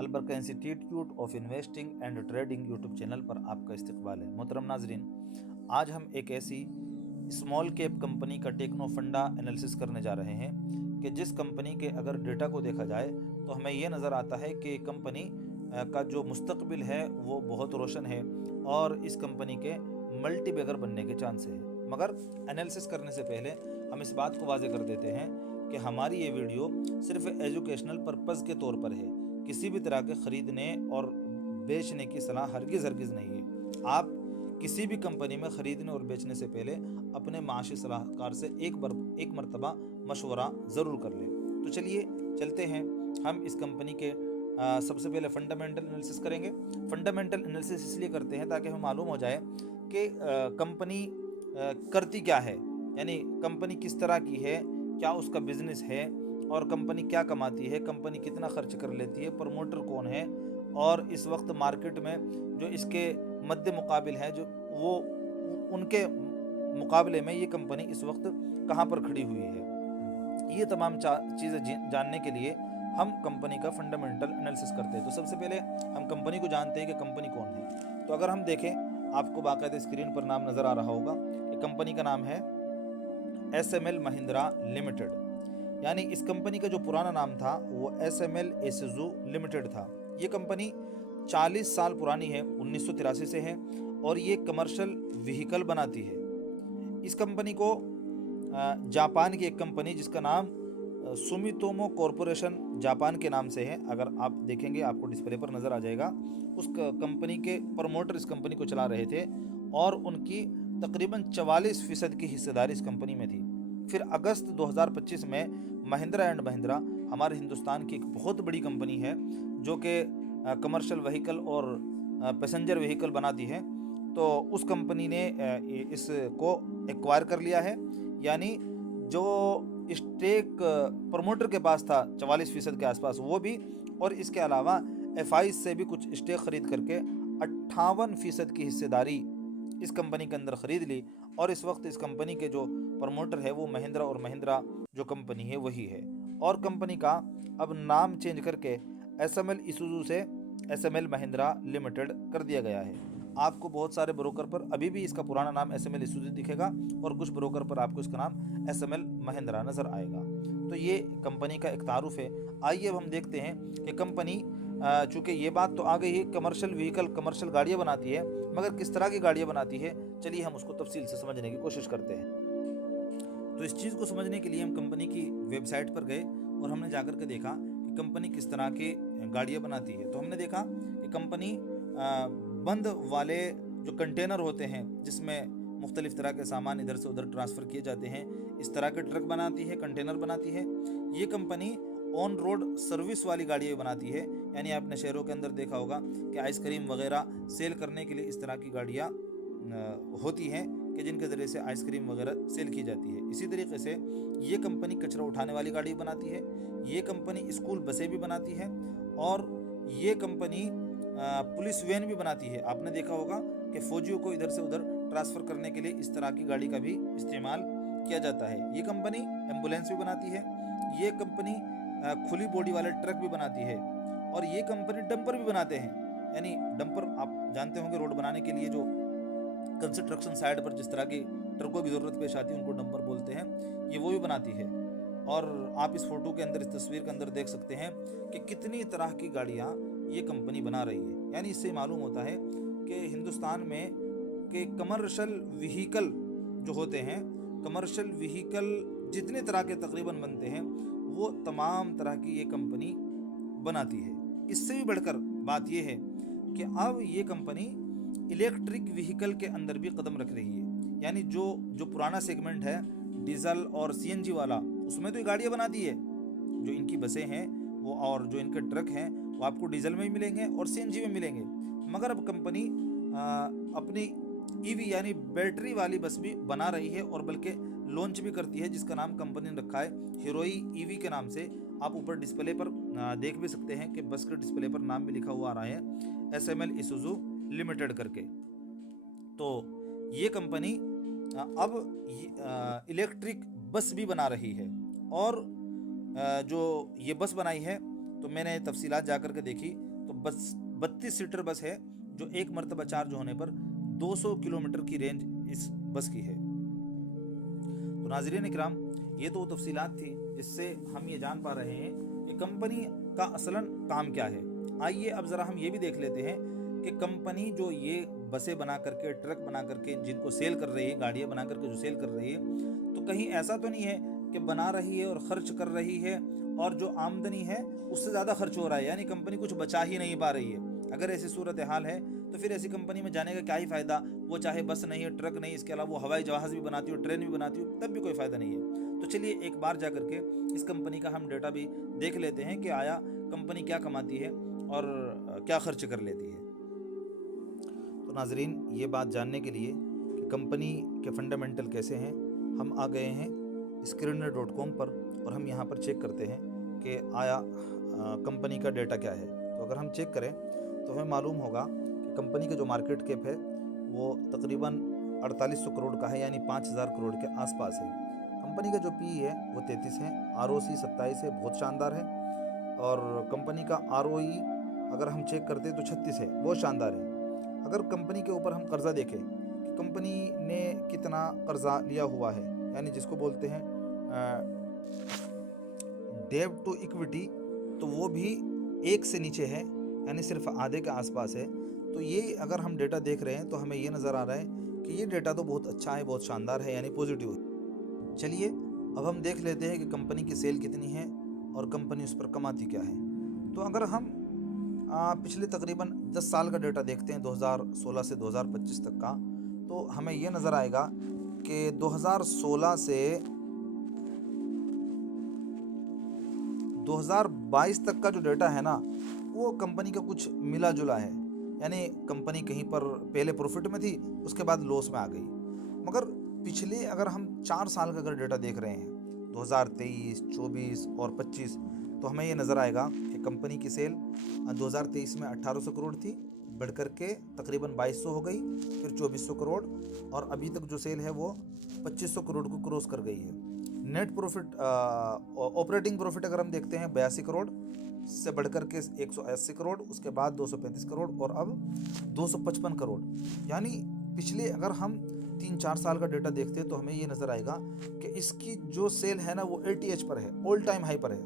अलबरका institute of investing and trading YouTube channel पर आपका इस्तकबाल है। मोहतरम नाजरीन, आज हम एक ऐसी स्मॉल कैप कंपनी का टेक्नो फंडा एनालिसिस करने जा रहे हैं कि जिस कंपनी के अगर डेटा को देखा जाए तो हमें ये नज़र आता है कि कंपनी का जो मुस्तकबिल है वो बहुत रोशन है और इस कंपनी के मल्टी बैगर बनने के चांस है। मगर एनालिसिस करने से पहले हम इस बात को वाजे कर देते हैं कि हमारी ये वीडियो सिर्फ एजुकेशनल पर्पज़ के तौर पर है, किसी भी तरह के ख़रीदने और बेचने की सलाह हरगिज़ नहीं है। आप किसी भी कंपनी में ख़रीदने और बेचने से पहले अपने माशी सलाहकार से एक मरतबा मशवरा ज़रूर कर लें। तो चलिए चलते हैं, हम इस कंपनी के सबसे पहले फंडामेंटल एनालिसिस करेंगे। फंडामेंटल एनालिसिस इसलिए करते हैं ताकि हमें मालूम हो जाए कि कंपनी करती क्या है, यानी कंपनी किस तरह की है, क्या उसका बिजनेस है और कंपनी क्या कमाती है, कंपनी कितना खर्च कर लेती है, प्रमोटर कौन है और इस वक्त मार्केट में जो इसके मध्य मुकाबिल है जो वो उनके मुकाबले में ये कंपनी इस वक्त कहाँ पर खड़ी हुई है। ये तमाम चीज़ें जानने के लिए हम कंपनी का फंडामेंटल एनालिसिस करते हैं। तो सबसे पहले हम कंपनी को जानते हैं कि कंपनी कौन है। तो अगर हम देखें, आपको बाकायदा स्क्रीन पर नाम नज़र आ रहा होगा कि कंपनी का नाम है SML महिंद्रा लिमिटेड, यानी इस कंपनी का जो पुराना नाम था वो SML ईसुजू लिमिटेड था। ये कंपनी 40 साल पुरानी है, 1983 से है और ये कमर्शियल व्हीकल बनाती है। इस कंपनी को जापान की एक कंपनी जिसका नाम सुमितोमो कॉरपोरेशन जापान के नाम से है, अगर आप देखेंगे आपको डिस्प्ले पर नज़र आ जाएगा, उस कंपनी के प्रमोटर इस कंपनी को चला रहे थे और उनकी तकरीबन 44% की हिस्सेदारी इस कंपनी में थी। फिर अगस्त 2025 में महिंद्रा एंड महिंद्रा हमारे हिंदुस्तान की एक बहुत बड़ी कंपनी है जो कि कमर्शियल व्हीकल और पैसेंजर व्हीकल बनाती है। तो उस कंपनी ने इसको एक्वायर कर लिया है, यानी जो स्टेक प्रमोटर के पास था 44% के आसपास वो भी, और इसके अलावा FI से भी कुछ स्टेक खरीद करके 58% की हिस्सेदारी इस कंपनी के अंदर ख़रीद ली। और इस वक्त इस कंपनी के जो प्रमोटर है वो महिंद्रा और महिंद्रा जो कंपनी है वही है, और कंपनी का अब नाम चेंज करके SML ईसुजू से SML महिंद्रा लिमिटेड कर दिया गया है। आपको बहुत सारे ब्रोकर पर अभी भी इसका पुराना नाम SML ईसुजू दिखेगा और कुछ ब्रोकर पर आपको इसका नाम SML महिंद्रा नज़र आएगा। तो ये कंपनी का एक तारुफ है। आइए अब हम देखते हैं कि कंपनी चूँकि ये बात तो आ गई है कमर्शियल व्हीकल, कमर्शियल गाड़ियाँ बनाती है, मगर किस तरह की गाड़ियाँ बनाती है, चलिए हम उसको तफसील से समझने की कोशिश करते हैं। तो इस चीज़ को समझने के लिए हम कंपनी की वेबसाइट पर गए और हमने जाकर के देखा कि कंपनी किस तरह की गाड़ियाँ बनाती है। तो हमने देखा कि कंपनी बंद वाले जो कंटेनर होते हैं जिसमें मुख्तलिफ तरह के सामान इधर से उधर ट्रांसफ़र किए जाते हैं, इस तरह के ट्रक बनाती है, कंटेनर बनाती है। ये कंपनी ऑन रोड सर्विस वाली गाड़ियाँ बनाती है, यानी आपने शहरों के अंदर देखा होगा कि आइसक्रीम वगैरह सेल करने के लिए इस तरह की गाड़ियाँ होती हैं कि जिनके ज़रिए से आइसक्रीम वगैरह सेल की जाती है। इसी तरीके से ये कंपनी कचरा उठाने वाली गाड़ी बनाती है, ये कंपनी स्कूल बसें भी बनाती है और ये कंपनी पुलिस वैन भी बनाती है। आपने देखा होगा कि फ़ौजियों को इधर से उधर ट्रांसफ़र करने के लिए इस तरह की गाड़ी का भी इस्तेमाल किया जाता है। ये कंपनी एम्बुलेंस भी बनाती है, ये कंपनी खुली बॉडी वाले ट्रक भी बनाती है और ये कंपनी डंपर भी बनाते हैं। यानी डंपर आप जानते होंगे, रोड बनाने के लिए जो कंस्ट्रक्शन साइड पर जिस तरह की ट्रकों की ज़रूरत पेश आती है उनको डंपर बोलते हैं, ये वो भी बनाती है। और आप इस फ़ोटो के अंदर, इस तस्वीर के अंदर देख सकते हैं कि कितनी तरह की गाड़ियाँ ये कंपनी बना रही है। यानी इससे मालूम होता है कि हिंदुस्तान में के कमर्शियल व्हीकल जो होते हैं, कमर्शियल व्हीकल जितने तरह के तकरीबन बनते हैं वो तमाम तरह की ये कंपनी बनाती है। इससे भी बढ़कर बात ये है कि अब ये कंपनी इलेक्ट्रिक व्हीकल के अंदर भी कदम रख रही है, यानी जो पुराना सेगमेंट है डीजल और CNG वाला, उसमें तो ये गाड़ियाँ बनाती है। जो इनकी बसें हैं वो और जो इनके ट्रक हैं वो आपको डीजल में भी मिलेंगे और CNG में मिलेंगे। मगर अब कंपनी अपनी EV यानी बैटरी वाली बस भी बना रही है और बल्कि लॉन्च भी करती है, जिसका नाम कंपनी ने रखा है हीरोई EV के नाम से। आप ऊपर डिस्प्ले पर देख भी सकते हैं कि बस के डिस्प्ले पर नाम भी लिखा हुआ आ रहा है SML ईसुजू लिमिटेड करके। तो ये कंपनी अब इलेक्ट्रिक बस भी बना रही है और जो ये बस बनाई है तो मैंने तफसीलात जा कर के देखी बस 32 सीटर बस है जो एक मरतबा चार्ज होने पर 200 किलोमीटर की रेंज इस बस की है। तो नाज़रीन इकराम, ये तो तफसीलात थी जिससे हम ये जान पा रहे हैं कि कंपनी का असलन काम क्या है। आइए अब ज़रा हम ये भी देख लेते हैं कि कंपनी जो ये बसें बना करके, ट्रक बना करके जिनको सेल कर रही है, गाड़ियाँ बना करके जो सेल कर रही है, तो कहीं ऐसा तो नहीं है कि बना रही है और ख़र्च कर रही है और जो आमदनी है उससे ज़्यादा खर्च हो रहा है, यानी कंपनी कुछ बचा ही नहीं पा रही है। अगर ऐसी सूरत हाल है तो फिर ऐसी कंपनी में जाने का क्या ही फ़ायदा। वो चाहे बस नहीं है, ट्रक नहीं, इसके अलावा वो हवाई जहाज़ भी बनाती हो, ट्रेन भी बनाती हो, तब भी कोई फ़ायदा नहीं है। तो चलिए एक बार जा करके इस कंपनी का हम डेटा भी देख लेते हैं कि आया कंपनी क्या कमाती है और क्या खर्च कर लेती है। तो नाजरीन, ये बात जानने के लिए कि कंपनी के फंडामेंटल कैसे हैं, हम आ गए हैं Screener.com पर और हम यहाँ पर चेक करते हैं कि आया कंपनी का डेटा क्या है। तो अगर हम चेक करें तो हमें मालूम होगा कि कंपनी का जो मार्केट कैप है वो तकरीबन 4800 करोड़ का है, यानी 5000 करोड़ के आसपास है। कंपनी का जो PE है वो 33 है, ROC 27 है, बहुत शानदार है। और कंपनी का ROE अगर हम चेक करते हैं तो 36 है, बहुत शानदार है। अगर कंपनी के ऊपर हम कर्ज़ा देखें कि कंपनी ने कितना कर्ज़ा लिया हुआ है, यानी जिसको बोलते हैं डेब्ट टू इक्विटी, तो वो भी 1 से नीचे है, यानी सिर्फ आधे के आसपास है। तो ये अगर हम डेटा देख रहे हैं तो हमें ये नज़र आ रहा है कि ये डेटा तो बहुत अच्छा है, बहुत शानदार है, यानी पॉजिटिव है। चलिए अब हम देख लेते हैं कि कंपनी की सेल कितनी है और कंपनी उस पर कमाती क्या है। तो अगर हम पिछले तकरीबन 10 साल का डेटा देखते हैं 2016 से 2025 तक का, तो हमें ये नज़र आएगा कि 2016 से 2022 तक का जो डेटा है ना, वो कंपनी का कुछ मिला जुला है। यानी कंपनी कहीं पर पहले प्रॉफिट में थी, उसके बाद लॉस में आ गई। मगर पिछले अगर हम 4 साल का अगर डेटा देख रहे हैं 2023, 24 और 25, तो हमें ये नज़र आएगा कि कंपनी की सेल 2023 में 1800 करोड़ थी, बढ़ कर के तकरीबन 2200 हो गई, फिर 2400 करोड़, और अभी तक जो सेल है वो 2500 करोड़ को क्रॉस कर गई है। नेट प्रॉफिट, ऑपरेटिंग प्रॉफिट अगर हम देखते हैं 82 करोड़ से बढ़ कर के 180 करोड़, उसके बाद 235 करोड़ और अब 255 करोड़। यानी पिछले अगर हम 3-4 साल का डेटा देखते हैं तो हमें ये नज़र आएगा कि इसकी जो सेल है ना वो ATH पर है, ऑल टाइम हाई पर है,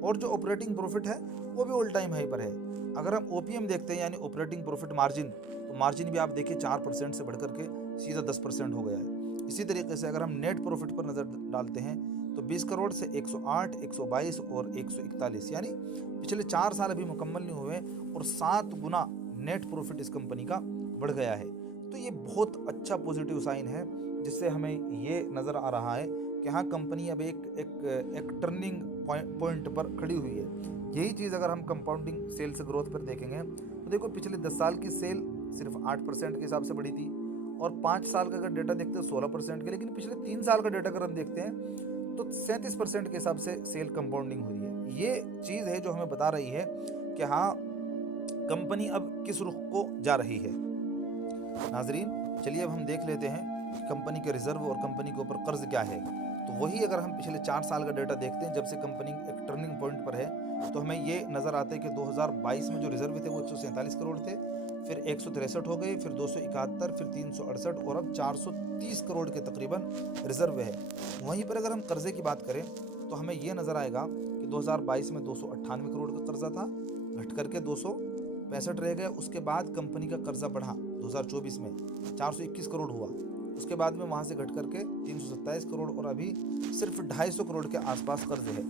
और जो ऑपरेटिंग प्रॉफिट है वो भी ऑल टाइम हाई पर है। अगर हम OPM देखते हैं यानी ऑपरेटिंग प्रॉफिट मार्जिन, तो मार्जिन भी आप देखिए 4% से बढ़ कर के सीधा 10% हो गया है। इसी तरीके से अगर हम नेट प्रॉफिट पर नज़र डालते हैं तो 20 करोड़ से 108, 122 और 141, यानी पिछले 4 साल अभी मुकम्मल नहीं हुए और 7 गुना नेट प्रॉफिट इस कंपनी का बढ़ गया है। तो ये बहुत अच्छा पॉजिटिव साइन है, जिससे हमें ये नज़र आ रहा है कि हाँ, कंपनी अब एक टर्निंग पॉइंट पर खड़ी हुई है। यही चीज़ अगर हम कंपाउंडिंग सेल्स ग्रोथ पर देखेंगे तो देखो पिछले 10 साल की सेल सिर्फ 8% के हिसाब से बढ़ी थी, और 5 साल का अगर डेटा देखते हैं 16% के, लेकिन पिछले 3 साल का डेटा अगर हम देखते हैं तो 37% के हिसाब से सेल कंपाउंडिंग हुई है। ये चीज़ है जो हमें बता रही है कि हाँ, कंपनी अब किस रुख को जा रही है। नाजरीन, चलिए अब हम देख लेते हैं कि कंपनी के रिजर्व और कंपनी के ऊपर कर्ज क्या है। तो वही अगर हम पिछले 4 साल का डेटा देखते हैं जब से कंपनी एक टर्निंग पॉइंट पर है, तो हमें ये नज़र आता है कि 2022 में जो रिजर्व थे वो 147 करोड़ थे, फिर 163 हो गए, फिर 271, फिर 368 और अब 430 करोड़ के तकरीबन रिजर्व है। वहीं पर अगर हम कर्जे की बात करें तो हमें ये नज़र आएगा कि 2022 में 298 करोड़ का कर्जा था, घट करके 265 रह गया। उसके बाद कंपनी का कर्जा बढ़ा 2024 में 421 करोड़ हुआ, उसके बाद में वहाँ से घट करके 327 करोड़ और अभी सिर्फ 250 करोड़ के आसपास कर्ज है,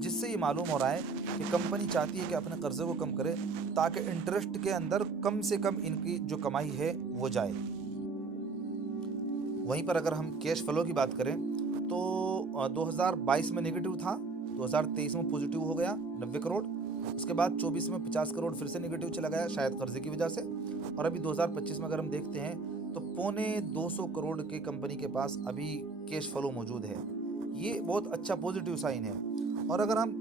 जिससे ये मालूम हो रहा है कि कंपनी चाहती है कि अपने कर्जे को कम करे ताकि इंटरेस्ट के अंदर कम से कम इनकी जो कमाई है वो जाए। वहीं पर अगर हम कैश फ्लो की बात करें तो 2022 में नेगेटिव था, 2023 में पॉजिटिव हो गया 90 करोड़, उसके बाद 24 में 50 करोड़ फिर से नेगेटिव चला गया, शायद कर्जे की वजह से, और अभी 2025 में अगर हम देखते हैं तो 250 करोड़ के कंपनी के पास अभी कैश फ्लो मौजूद है। ये बहुत अच्छा पॉजिटिव साइन है। और अगर हम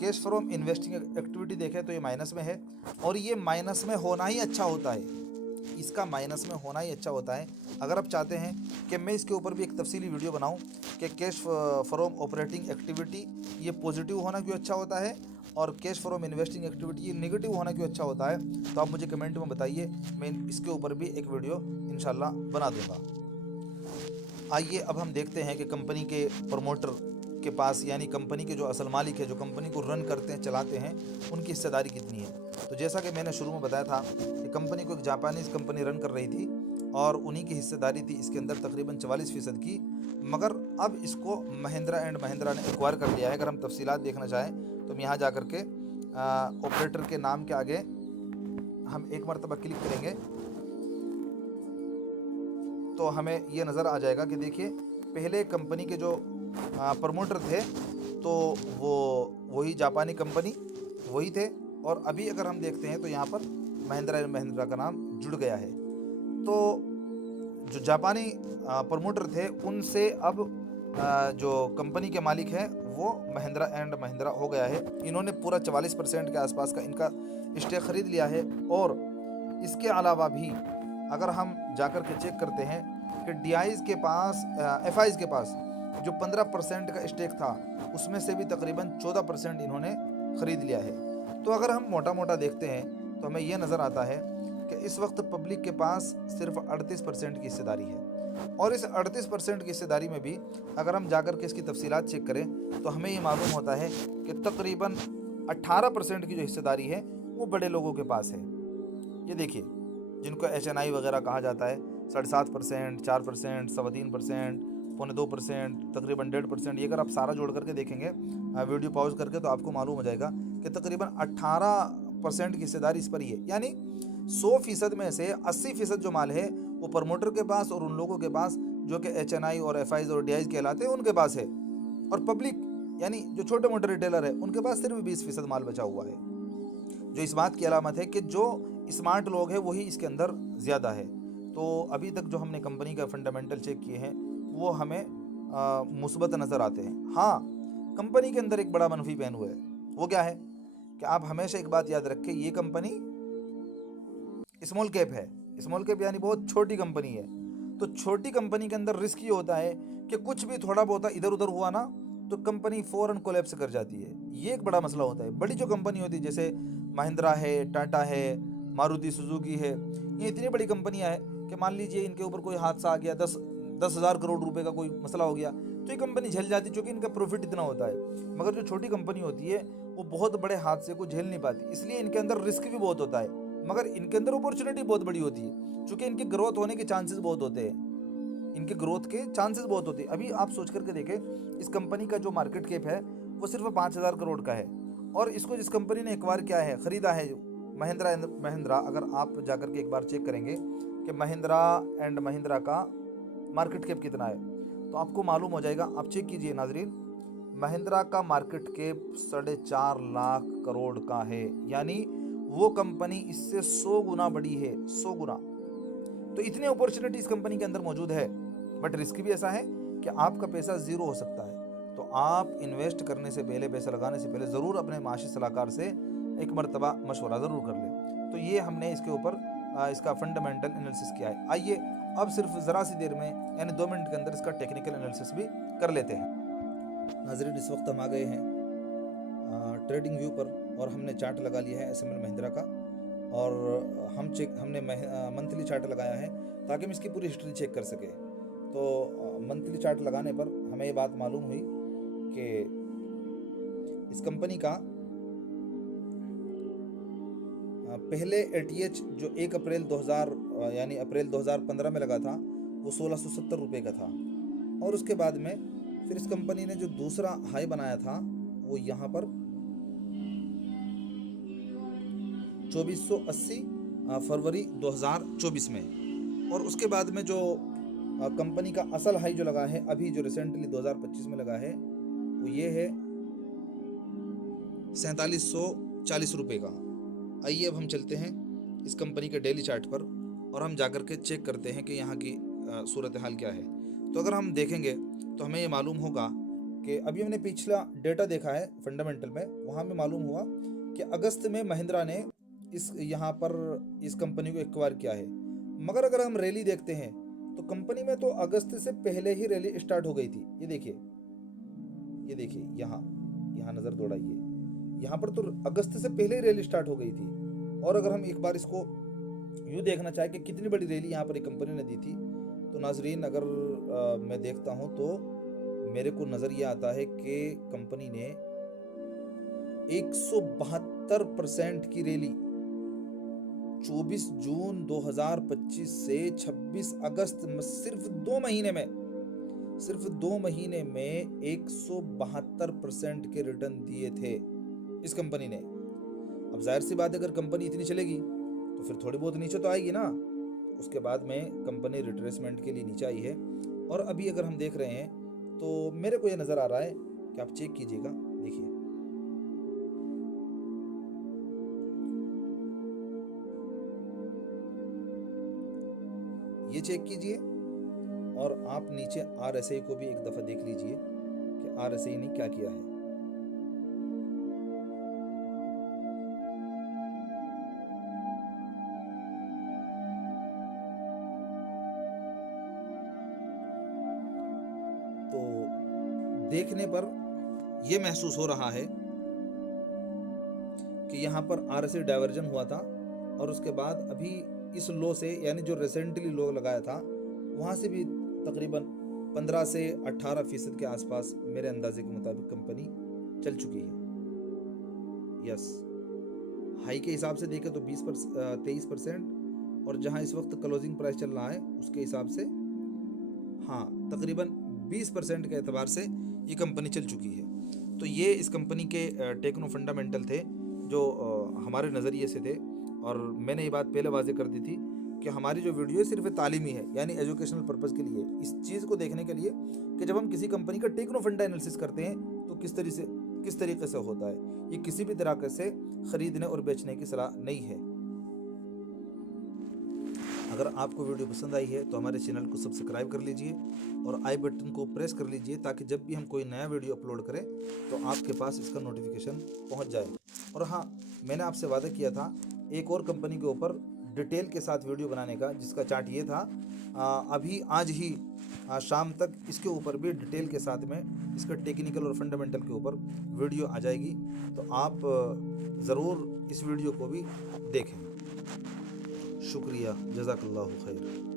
कैश फ्रॉम इन्वेस्टिंग एक्टिविटी देखें तो ये माइनस में है, और ये माइनस में होना ही अच्छा होता है, इसका माइनस में होना ही अच्छा होता है। अगर आप चाहते हैं कि मैं इसके ऊपर भी एक तफसीली वीडियो बनाऊं कि कैश फ्रॉम ऑपरेटिंग एक्टिविटी ये पॉजिटिव होना क्यों अच्छा होता है और कैश फ्रॉम इन्वेस्टिंग एक्टिविटी ये नेगेटिव होना क्यों अच्छा होता है, तो आप मुझे कमेंट में बताइए, मैं इसके ऊपर भी एक वीडियो इंशाल्लाह बना दूंगा। आइए अब हम देखते हैं कि कंपनी के प्रमोटर के पास, यानी कंपनी के जो असल मालिक है, जो कंपनी को रन करते हैं, चलाते हैं, उनकी हिस्सेदारी कितनी है। तो जैसा कि मैंने शुरू में बताया था कि कंपनी को एक जापानीज़ कंपनी रन कर रही थी और उन्हीं की हिस्सेदारी थी इसके अंदर तकरीबन 44% की। मगर अब इसको महिंद्रा एंड महिंद्रा ने एक्वायर कर लिया है। अगर हम तफसीलात देखना चाहें तो हम यहाँ जा कर के ऑपरेटर के नाम के आगे हम एक मरतबा क्लिक करेंगे तो हमें ये नज़र आ जाएगा कि देखिए पहले कंपनी के जो प्रमोटर थे तो वो वही जापानी कंपनी वही थे, और अभी अगर हम देखते हैं तो यहाँ पर महिंद्रा एंड महिंद्रा का नाम जुड़ गया है। तो जो जापानी प्रमोटर थे उनसे अब जो कंपनी के मालिक हैं वो महिंद्रा एंड महिंद्रा हो गया है। इन्होंने पूरा 44% के आसपास का इनका स्टेक खरीद लिया है। और इसके अलावा भी अगर हम जाकर के चेक करते हैं कि डीआईज के पास, एफआईज के पास जो 15% का स्टेक था उसमें से भी तकरीबन 14% इन्होंने ख़रीद लिया है। तो अगर हम मोटा मोटा देखते हैं तो हमें यह नज़र आता है कि इस वक्त पब्लिक के पास सिर्फ 38% की हिस्सेदारी है। और इस 38% की हिस्सेदारी में भी अगर हम जाकर के इसकी तफसीलात चेक करें तो हमें ये मालूम होता है कि तकरीबन 18% की जो हिस्सेदारी है वो बड़े लोगों के पास है। ये देखिए, जिनको HNI वगैरह कहा जाता है, 7.5%, 4%, 3.25%, 2.25%, तकरीबन 1.5%। ये अगर आप सारा जोड़ करके देखेंगे वीडियो पॉज करके तो आपको मालूम हो जाएगा कि तकरीबन 18% की हिस्सेदारी इस पर ही है। यानी 100% में से 80% जो माल है वो प्रमोटर के पास और उन लोगों के पास जो कि HNI और FIs और DIs कहलाते हैं उनके पास है। और पब्लिक यानी जो छोटे मोटे रिटेलर है उनके पास सिर्फ 20% माल बचा हुआ है, जो इस बात की अलामत है कि जो स्मार्ट लोग हैं वही इसके अंदर ज़्यादा है। तो अभी तक जो हमने कंपनी का फंडामेंटल चेक किए हैं वो हमें मुस्बत नज़र आते हैं। हाँ, कंपनी के अंदर एक बड़ा मनफी पहलू है, वो क्या है कि आप हमेशा एक बात याद रखें, ये कंपनी स्मॉल कैप है। स्मॉल कैप यानी बहुत छोटी कंपनी है। तो छोटी कंपनी के अंदर रिस्क ये होता है कि कुछ भी थोड़ा बहुत इधर उधर हुआ ना तो कंपनी फ़ौरन कोलैप्स कर जाती है। ये एक बड़ा मसला होता है। बड़ी जो कंपनी होती है जैसे महिंद्रा है, टाटा है, मारुति सुजुकी है, ये इतनी बड़ी कंपनियां हैं कि मान लीजिए इनके ऊपर कोई हादसा आ गया, 10,000 करोड़ रुपए का कोई मसला हो गया तो ये कंपनी झेल जाती है, क्योंकि इनका प्रॉफिट इतना होता है। मगर जो छोटी कंपनी होती है वो बहुत बड़े हादसे को झेल नहीं पाती, इसलिए इनके अंदर रिस्क भी बहुत होता है। मगर इनके अंदर अपॉर्चुनिटी बहुत बड़ी होती है, क्योंकि इनके ग्रोथ होने के चांसेस बहुत होते हैं। इनके ग्रोथ के चांसेस बहुत होते हैं। अभी आप सोच करके देखें, इस कंपनी का जो मार्केट कैप है वो सिर्फ 5,000 करोड़ का है, और इसको जिस कंपनी ने एक्वायर किया है, ख़रीदा है, महिंद्रा एंड महिंद्रा, अगर आप जाकर के एक बार चेक करेंगे कि महिंद्रा एंड महिंद्रा का मार्केट कैप कितना है तो आपको मालूम हो जाएगा। आप चेक कीजिए नाजरीन, महिंद्रा का मार्केट कैप 4.5 लाख करोड़ का है, यानी वो कंपनी इससे 100 गुना बड़ी है, 100 गुना। तो इतनी अपॉर्चुनिटी इस कंपनी के अंदर मौजूद है। बट रिस्क भी ऐसा है कि आपका पैसा ज़ीरो हो सकता है। तो आप इन्वेस्ट करने से पहले, पैसा लगाने से पहले ज़रूर अपने माशी सलाहकार से एक मरतबा मशवरा ज़रूर कर लें। तो ये हमने इसके ऊपर इसका फंडामेंटल एनालिसिस किया है। आइए अब सिर्फ ज़रा सी देर में यानी 2 मिनट के अंदर इसका टेक्निकल एनालिसिस भी कर लेते हैं। नाज़रीन, इस वक्त हम आ गए हैं ट्रेडिंग व्यू पर और हमने चार्ट लगा लिया है SML महिंद्रा का, और हमने मंथली चार्ट लगाया है ताकि हम इसकी पूरी हिस्ट्री चेक कर सके। तो मंथली चार्ट लगाने पर हमें ये बात मालूम हुई कि इस कंपनी का पहले ATH जो 1 अप्रैल 2000 यानी अप्रैल 2015 में लगा था वो 1670 रुपये का था। और उसके बाद में फिर इस कंपनी ने जो दूसरा हाई बनाया था वो यहाँ पर 2480 फरवरी 2024 में। और उसके बाद में जो कंपनी का असल हाई जो लगा है अभी जो रिसेंटली 2025 में लगा है वो ये है 4740 रुपये का। आइए अब हम चलते हैं इस कंपनी के डेली चार्ट पर और हम जाकर के चेक करते हैं कि यहाँ की सूरत हाल क्या है। तो अगर हम देखेंगे तो हमें ये मालूम होगा कि अभी हमने पिछला डेटा देखा है फंडामेंटल में, वहाँ में मालूम हुआ कि अगस्त में महिंद्रा ने यहाँ पर इस कंपनी को एक्वायर किया है। मगर अगर हम रैली देखते हैं तो कंपनी में तो अगस्त से पहले ही रैली स्टार्ट हो गई थी। ये देखिए यहाँ नज़र दौड़ाइए, यहाँ पर तो अगस्त से पहले ही रैली स्टार्ट हो गई थी। और अगर हम एक बार इसको यूँ देखना चाहें कि कितनी बड़ी रैली यहाँ पर एक कंपनी ने दी थी, तो नाजरीन अगर मैं देखता हूँ तो मेरे को नज़र ये आता है कि कंपनी ने 172% की रैली 24 जून 2025 से 26 अगस्त में सिर्फ 2 महीने में 172% के रिटर्न दिए थे इस कंपनी ने। अब जाहिर सी बात है, अगर कंपनी इतनी चलेगी तो फिर थोड़ी बहुत नीचे तो आएगी ना। उसके बाद में कंपनी रिट्रेसमेंट के लिए नीचे आई है। और अभी अगर हम देख रहे हैं तो मेरे को ये नज़र आ रहा है कि आप चेक कीजिएगा, देखिए ये चेक कीजिए और आप नीचे RSI को भी एक दफ़ा देख लीजिए कि RSI ने क्या किया है। तो देखने पर यह महसूस हो रहा है कि यहाँ पर RSI डाइवर्जन हुआ था और उसके बाद अभी इस लो से, यानी जो रिसेंटली लो लगाया था वहाँ से भी तकरीबन 15 से 18% के आसपास मेरे अंदाजे के मुताबिक कंपनी चल चुकी है। यस, हाई के हिसाब से देखें तो 23%, और जहाँ इस वक्त क्लोजिंग प्राइस चल रहा है उसके हिसाब से हाँ तकरीबन 20% के एतबार से ये कंपनी चल चुकी है। तो ये इस कंपनी के टेक्नो फंडामेंटल थे जो हमारे नज़रिए से थे। और मैंने ये बात पहले वाज़ेह कर दी थी कि हमारी जो वीडियो है सिर्फ तालीमी है, यानी एजुकेशनल पर्पज़ के लिए, इस चीज़ को देखने के लिए कि जब हम किसी कंपनी का टेक्नो फंडा एनालिसिस करते हैं तो किस तरीके से होता है। ये किसी भी तरह से ख़रीदने और बेचने की सलाह नहीं है। अगर आपको वीडियो पसंद आई है तो हमारे चैनल को सब्सक्राइब कर लीजिए और आई बटन को प्रेस कर लीजिए, ताकि जब भी हम कोई नया वीडियो अपलोड करें तो आपके पास इसका नोटिफिकेशन पहुंच जाए। और हाँ, मैंने आपसे वादा किया था एक और कंपनी के ऊपर डिटेल के साथ वीडियो बनाने का, जिसका चार्ट ये था। अभी आज ही शाम तक इसके ऊपर भी डिटेल के साथ में इसका टेक्निकल और फंडामेंटल के ऊपर वीडियो आ जाएगी, तो आप ज़रूर इस वीडियो को भी देखें। शुक्रिया, जज़ाकल्लाहु खैर।